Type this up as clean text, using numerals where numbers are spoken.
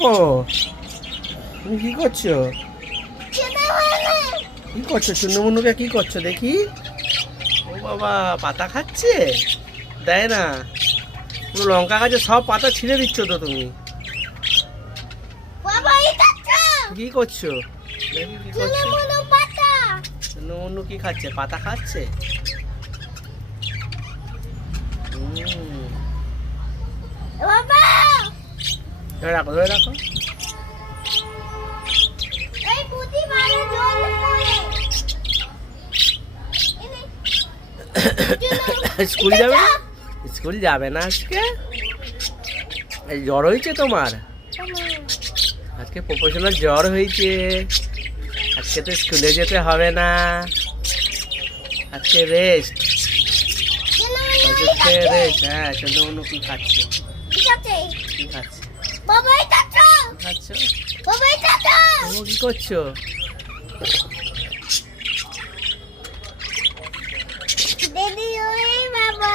ও তুমি কি করছো? কি করছো চুন্নমুন্নুকে? কি করছো দেখি? ও বাবা, পাতা খাচ্ছে? দেয় না, পুরো লঙ্কা গাছে সব পাতা ছিঁড়ে দিচ্ছ তো তুমি। কি করছো দেখি? কি করছো? চুন্নমুন্নু কি খাচ্ছে? পাতা খাচ্ছে। ধরে রাখো, ধরে রাখো। স্কুল যাবে না? স্কুল যাবে না আজকে? এই জ্বর হয়েছে তোমার? আজকে প্রফেশনাল জ্বর হয়েছে, আজকে তো স্কুলে যেতে হবে না, আজকে রেস্ট। আজকে রেস্ট। হ্যাঁ, চন্দ্রমনু কি খাচ্ছে? কি খাচ্ছে? খাচ্ছ? ও কি করছো? বাবা